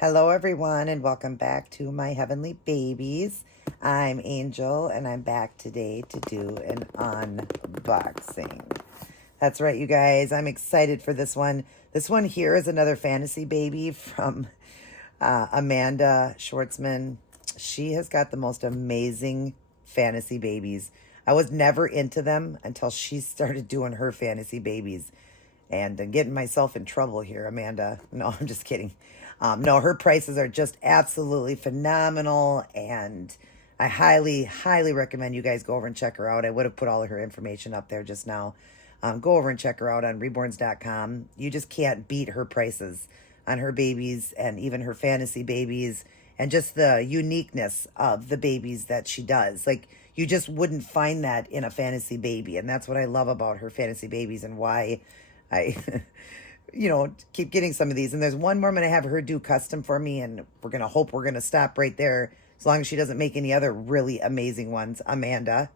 Hello, everyone, and welcome back to my heavenly babies. I'm Angel, and I'm back today to do an unboxing. That's right, you guys. I'm excited for this one. This one here is another fantasy baby from Amanda Schwartzman. She has got the most amazing fantasy babies. I was never into them until she started doing her fantasy babies. And getting myself in trouble here, Amanda. No, I'm just kidding. No, her prices are just absolutely phenomenal. And I highly, highly recommend you guys go over and check her out. I would have put all of her information up there just now. Go over and check her out on reborns.com. You just can't beat her prices on her babies and even her fantasy babies and just the uniqueness of the babies that she does. Like, you just wouldn't find that in a fantasy baby. And that's what I love about her fantasy babies and why I, keep getting some of these. And there's one more I'm going to have her do custom for me. And we're going to stop right there as long as she doesn't make any other really amazing ones. Amanda.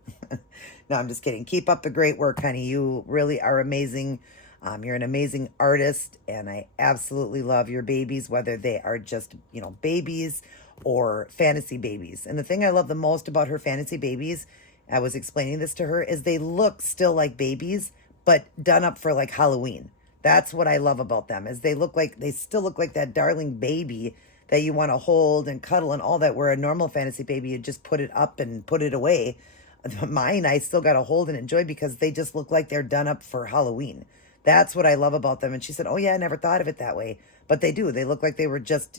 No, I'm just kidding. Keep up the great work, honey. You really are amazing. You're an amazing artist. And I absolutely love your babies, whether they are just, babies or fantasy babies. And the thing I love the most about her fantasy babies, I was explaining this to her, is they look still like babies, but done up for like Halloween. That's what I love about them, is they still look like that darling baby that you want to hold and cuddle and all that, where a normal fantasy baby, you just put it up and put it away. Mine, I still got to hold and enjoy because they just look like they're done up for Halloween. That's what I love about them. And she said, oh yeah, I never thought of it that way. But they do. They look like they were just,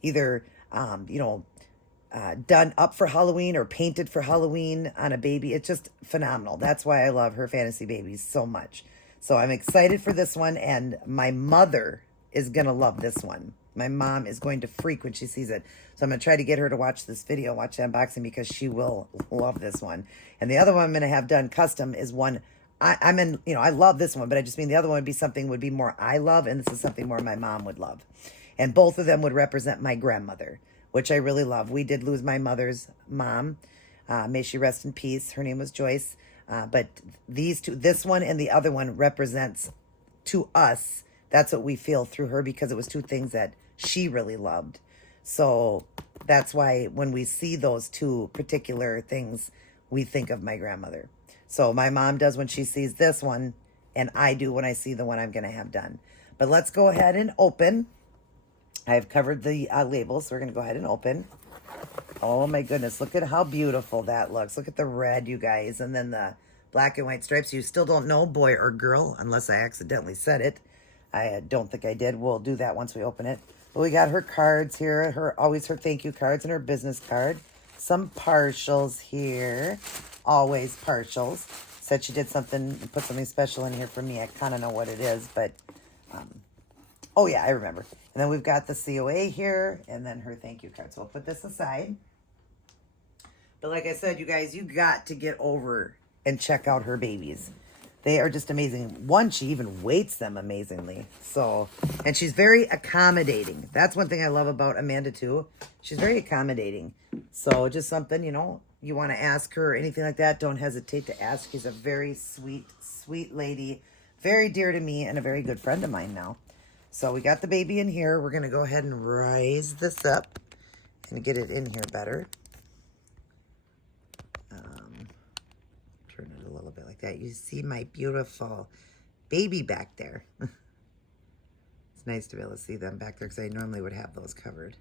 either, done up for Halloween or painted for Halloween on a baby. It's just phenomenal. That's why I love her fantasy babies so much. So I'm excited for this one, and my mother is going to love this one. My mom is going to freak when she sees it. So I'm going to try to get her to watch this video, watch the unboxing, because she will love this one. And the other one I'm going to have done custom is one I'm in, I love this one, but I just mean the other one would be more I love, and this is something more my mom would love. And both of them would represent my grandmother, which I really love. We did lose my mother's mom. May she rest in peace. Her name was Joyce. But these two, this one and the other one, represents to us. That's what we feel through her, because it was two things that she really loved. So that's why when we see those two particular things, we think of my grandmother. So my mom does when she sees this one, and I do when I see the one I'm going to have done. But let's go ahead and open. I've covered the labels, so we're going to go ahead and open. Oh my goodness, look at how beautiful that looks. Look at the red, you guys, and then the black and white stripes. You still don't know boy or girl unless I accidentally said it. I don't think I did. We'll do that once we open it. But we got her cards here, always her thank you cards and her business card. Some partials here, always partials. Said she did something, put something special in here for me. I kind of know what it is, but oh yeah, I remember. And then we've got the COA here, and then her thank you card. So we'll put this aside. But like I said, you guys, you got to get over and check out her babies. They are just amazing. One, she even weights them amazingly. So, and she's very accommodating. That's one thing I love about Amanda too. She's very accommodating. So just something, you want to ask her or anything like that, don't hesitate to ask. She's a very sweet, sweet lady. Very dear to me and a very good friend of mine now. So we got the baby in here. We're going to go ahead and rise this up and get it in here better. Turn it a little bit like that. You see my beautiful baby back there. It's nice to be able to see them back there because I normally would have those covered.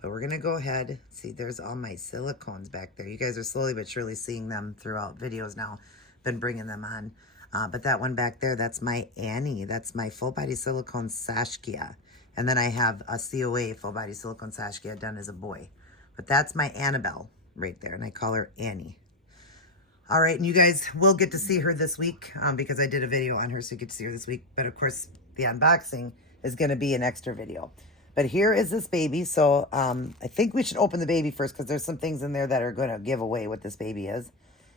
But we're going to go ahead. See, there's all my silicones back there. You guys are slowly but surely seeing them throughout videos now. Been bringing them on. But that one back there, that's my Annie. That's my full body silicone Sashkia. And then I have a COA full body silicone Sashkia done as a boy. But that's my Annabelle right there. And I call her Annie. All right, and you guys will get to see her this week because I did a video on her, so you get to see her this week. But of course, the unboxing is going to be an extra video. But here is this baby. So I think we should open the baby first because there's some things in there that are going to give away what this baby is.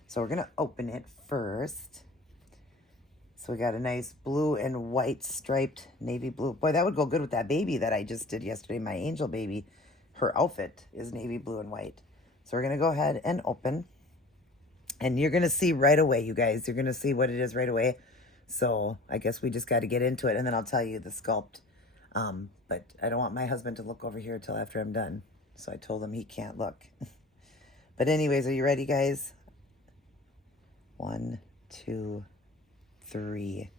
So we're going to open it first. So we got a nice blue and white striped navy blue. Boy, that would go good with that baby that I just did yesterday, my angel baby. Her outfit is navy blue and white. So we're going to go ahead and open. And you're going to see right away, you guys. You're going to see what it is right away. So I guess we just got to get into it. And then I'll tell you the sculpt But I don't want my husband to look over here until after I'm done. So I told him he can't look. But anyways, are you ready, guys? 1, 2, 3.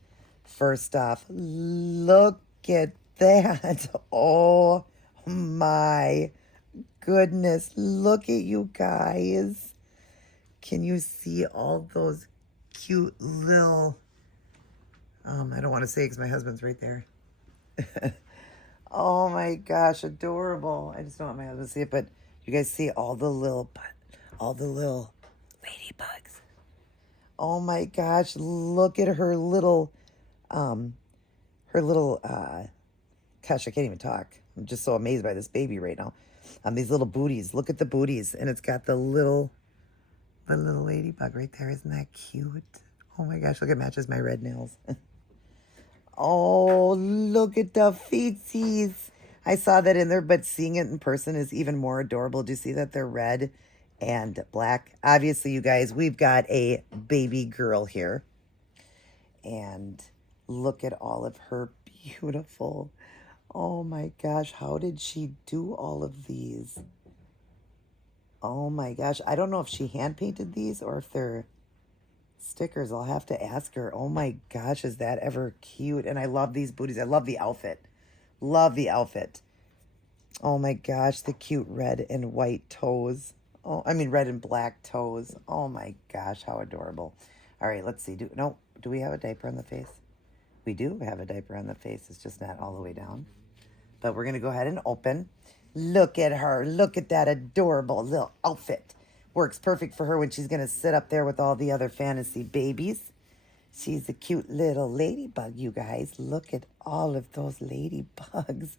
First off, look at that. Oh my goodness. Look at you guys. Can you see all those cute little, I don't want to say because my husband's right there. Oh my gosh, adorable. I just don't want my husband to see it, but you guys see all the little ladybugs. Oh my gosh, look at her little, gosh, I can't even talk. I'm just so amazed by this baby right now. These little booties. Look at the booties. And it's got the little ladybug right there. Isn't that cute? Oh my gosh, look, it matches my red nails. Oh, look at the feetsies. I saw that in there, but seeing it in person is even more adorable. Do you see that they're red and black? Obviously, you guys, we've got a baby girl here. And look at all of her beautiful. Oh my gosh, how did she do all of these? Oh my gosh, I don't know if she hand painted these or if they're stickers. I'll have to ask her. Oh my gosh, is that ever cute? And I love these booties. I love the outfit. Love the outfit. Oh my gosh, the cute red and white toes. Oh, I mean red and black toes. Oh my gosh, how adorable. All right, let's see. Do we have a diaper on the face? We do have a diaper on the face. It's just not all the way down. But we're going to go ahead and open. Look at her. Look at that adorable little outfit. Works perfect for her when she's going to sit up there with all the other fantasy babies. She's a cute little ladybug, you guys. Look at all of those ladybugs.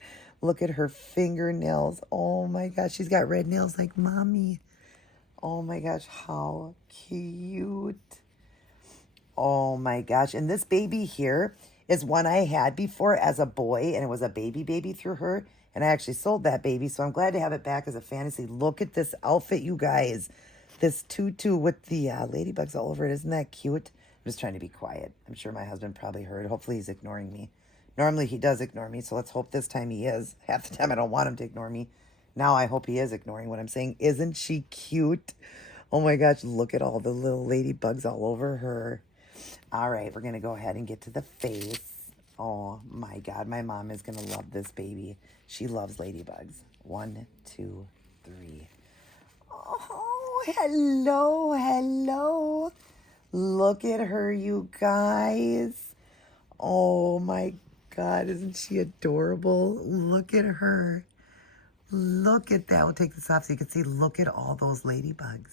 Look at her fingernails. Oh my gosh, she's got red nails like mommy. Oh my gosh, how cute. Oh my gosh. And this baby here is one I had before as a boy, and it was a baby through her. And I actually sold that baby, so I'm glad to have it back as a fantasy. Look at this outfit, you guys. This tutu with the ladybugs all over it. Isn't that cute? I'm just trying to be quiet. I'm sure my husband probably heard. Hopefully he's ignoring me. Normally he does ignore me, so let's hope this time he is. Half the time I don't want him to ignore me. Now I hope he is ignoring what I'm saying. Isn't she cute? Oh my gosh, look at all the little ladybugs all over her. All right, we're going to go ahead and get to the face. Oh my God, my mom is going to love this baby. She loves ladybugs. 1, 2, 3. Oh, hello, hello. Look at her, you guys. Oh my God, isn't she adorable? Look at her. Look at that. We'll take this off so you can see. Look at all those ladybugs.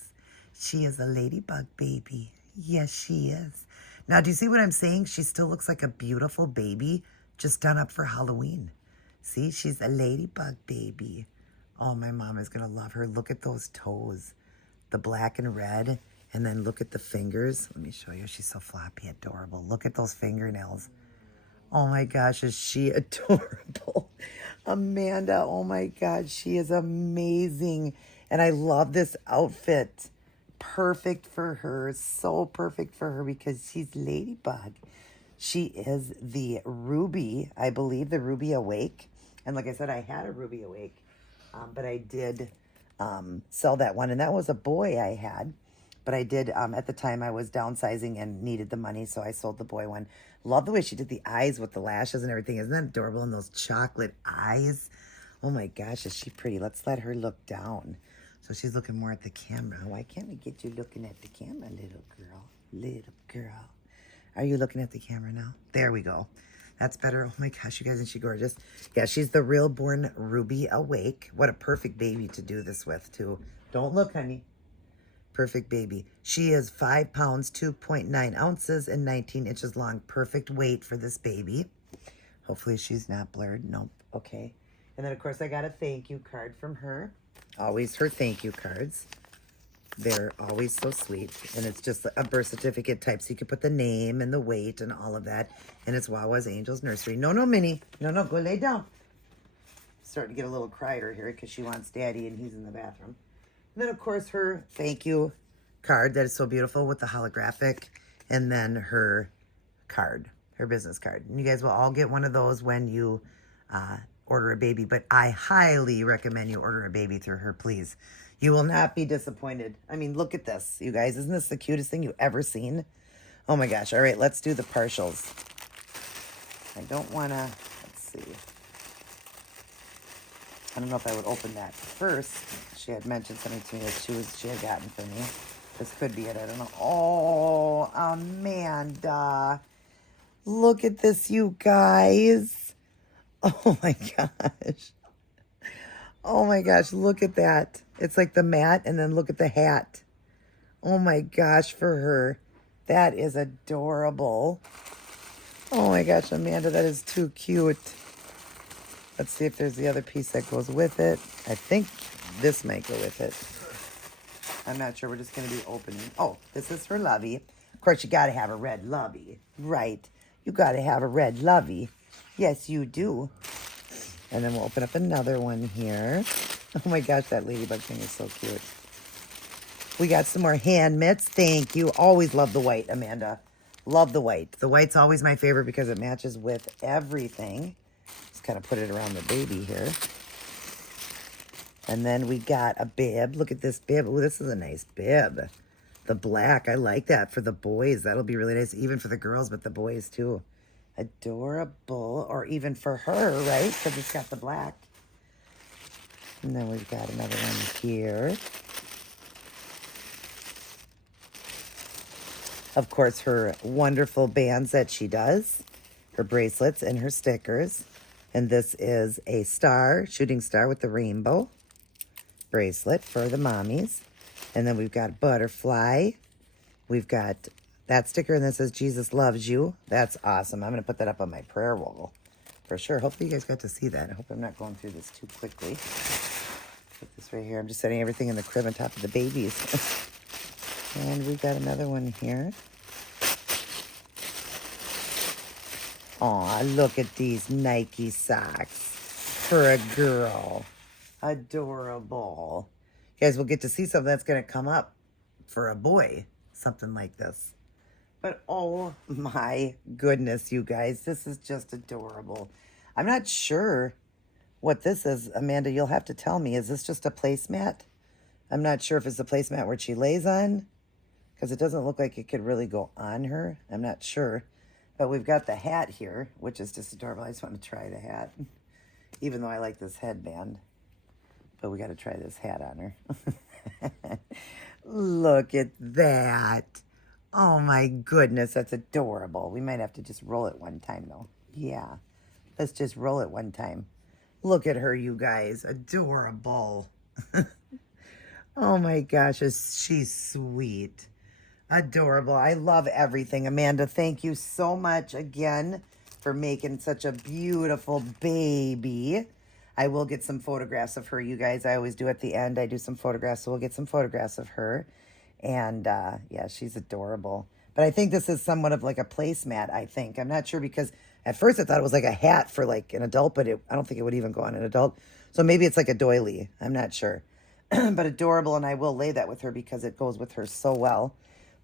She is a ladybug baby. Yes, she is. Now, do you see what I'm saying? She still looks like a beautiful baby just done up for Halloween. See, she's a ladybug baby. Oh, my mom is going to love her. Look at those toes, the black and red. And then look at the fingers. Let me show you. She's so floppy, adorable. Look at those fingernails. Oh my gosh, is she adorable? Amanda, oh my God, she is amazing. And I love this outfit. Perfect for her, so perfect for her because she's Ladybug. She is the Ruby, I believe, the Ruby Awake. And like I said, I had a Ruby Awake, but I did sell that one. And that was a boy I had. But I did, at the time, I was downsizing and needed the money, so I sold the boy one. Love the way she did the eyes with the lashes and everything. Isn't that adorable? And those chocolate eyes. Oh my gosh, is she pretty? Let's let her look down. So she's looking more at the camera. Why can't we get you looking at the camera, little girl? Little girl. Are you looking at the camera now? There we go. That's better. Oh my gosh, you guys, isn't she gorgeous? Yeah, she's the Reborn Ruby Awake. What a perfect baby to do this with, too. Don't look, honey. Perfect baby. She is 5 pounds, 2.9 ounces, and 19 inches long. Perfect weight for this baby. Hopefully she's not blurred. Nope. Okay. And then, of course, I got a thank you card from her. Always her thank you cards. They're always so sweet. And it's just a birth certificate type, so you can put the name and the weight and all of that. And it's Wawa's Angels Nursery. No, no, Minnie. No, no, go lay down. Starting to get a little crier here because she wants Daddy and he's in the bathroom. And then, of course, her thank you card that is so beautiful with the holographic. And then her card, her business card. And you guys will all get one of those when you order a baby, but I highly recommend you order a baby through her, please. You will not be disappointed. I mean, look at this, you guys. Isn't this the cutest thing you've ever seen? Oh my gosh. All right, let's do the partials. I don't want to, let's see. I don't know if I would open that first. She had mentioned something to me that she had gotten for me. This could be it. I don't know. Oh, Amanda. Look at this, you guys. Oh my gosh. Oh my gosh, look at that. It's like the mat, and then look at the hat. Oh my gosh, for her. That is adorable. Oh my gosh, Amanda, that is too cute. Let's see if there's the other piece that goes with it. I think this might go with it. I'm not sure. We're just going to be opening. Oh, this is for Lovey. Of course, you got to have a red Lovey. Right. You got to have a red Lovey. Yes, you do. And then we'll open up another one here. Oh my gosh, that ladybug thing is so cute. We got some more hand mitts. Thank you. Always love the white, Amanda. Love the white. The white's always my favorite because it matches with everything. Just kind of put it around the baby here. And then we got a bib. Look at this bib. Oh, this is a nice bib. The black. I like that for the boys. That'll be really nice, even for the girls, but the boys too. Adorable. Or even for her, right? Because it's got the black. And then we've got another one here. Of course, her wonderful bands that she does. Her bracelets and her stickers. And this is a star, shooting star with the rainbow bracelet for the mommies. And then we've got butterfly. We've got that sticker, and this says Jesus loves you. That's awesome. I'm going to put that up on my prayer wall for sure. Hopefully you guys got to see that. I hope I'm not going through this too quickly. Put this right here. I'm just setting everything in the crib on top of the babies. And we got another one here. Aw, look at these Nike socks for a girl. Adorable. You guys will get to see something that's going to come up for a boy. Something like this. But oh my goodness, you guys. This is just adorable. I'm not sure what this is. Amanda, you'll have to tell me. Is this just a placemat? I'm not sure if it's a placemat where she lays on. Because it doesn't look like it could really go on her. I'm not sure. But we've got the hat here, which is just adorable. I just want to try the hat. Even though I like this headband. But we got to try this hat on her. Look at that. Oh my goodness, that's adorable. We might have to just roll it one time though. Yeah, let's just roll it one time. Look at her, you guys. Adorable. Oh my gosh, she's sweet. Adorable. I love everything. Amanda, thank you so much again for making such a beautiful baby. I will get some photographs of her, you guys. I always do at the end. I do some photographs, so we'll get some photographs of her. And, yeah, she's adorable. But I think this is somewhat of like a placemat, I think. I'm not sure because at first I thought it was like a hat for like an adult, but I don't think it would even go on an adult. So maybe it's like a doily. I'm not sure. But adorable, and I will lay that with her because it goes with her so well.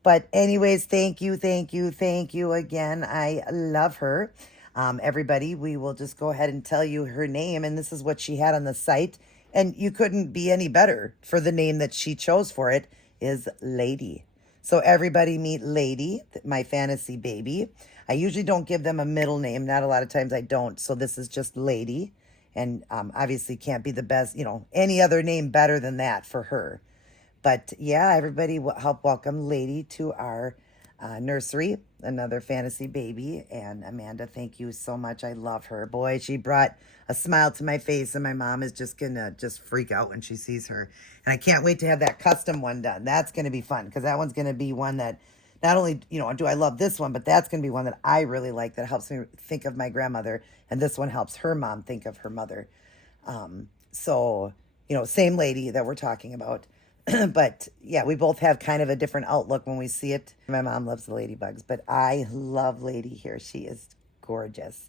But anyways, thank you again. I love her. Everybody, we will just go ahead and tell you her name, and this is what she had on the site. And you couldn't be any better for the name that she chose for it is Lady. So everybody meet Lady, my fantasy baby. I usually don't give them a middle name. Not a lot of times I don't. So this is just Lady. And obviously can't be the best, any other name better than that for her. But yeah, everybody will help welcome Lady to our nursery, another fantasy baby. And Amanda, thank you so much. I love her. Boy, she brought a smile to my face, and my mom is just gonna freak out when she sees her. And I can't wait to have that custom one done. That's gonna be fun because that one's gonna be one that not only do I love this one, but that's gonna be one that I really like that helps me think of my grandmother, and this one helps her mom think of her mother. So same lady that we're talking about. But yeah, we both have kind of a different outlook when we see it. My mom loves the ladybugs, but I love Lady here. She is gorgeous.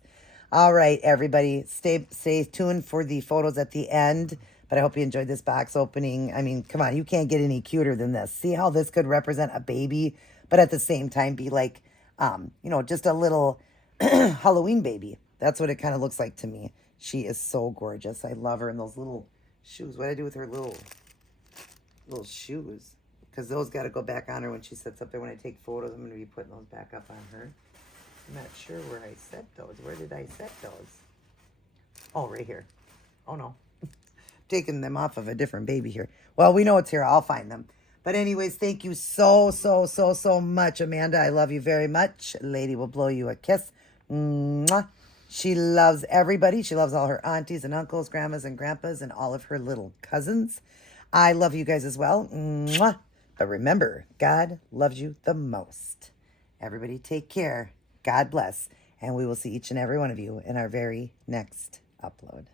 All right, everybody, stay tuned for the photos at the end. But I hope you enjoyed this box opening. I mean, come on, you can't get any cuter than this. See how this could represent a baby, but at the same time be like, just a little Halloween baby. That's what it kind of looks like to me. She is so gorgeous. I love her. And those little shoes. What do I do with her little shoes? Because those got to go back on her when she sits up there. When I take photos, I'm going to be putting those back up on her. I'm not sure where I set those. Where did I set those? Oh, right here. Oh, no. Taking them off of a different baby here. Well, we know it's here. I'll find them. But anyways, thank you so much, Amanda. I love you very much. Lady will blow you a kiss. Mwah. She loves everybody. She loves all her aunties and uncles, grandmas and grandpas, and all of her little cousins. I love you guys as well. Mwah. But remember, God loves you the most. Everybody take care. God bless. And we will see each and every one of you in our very next upload.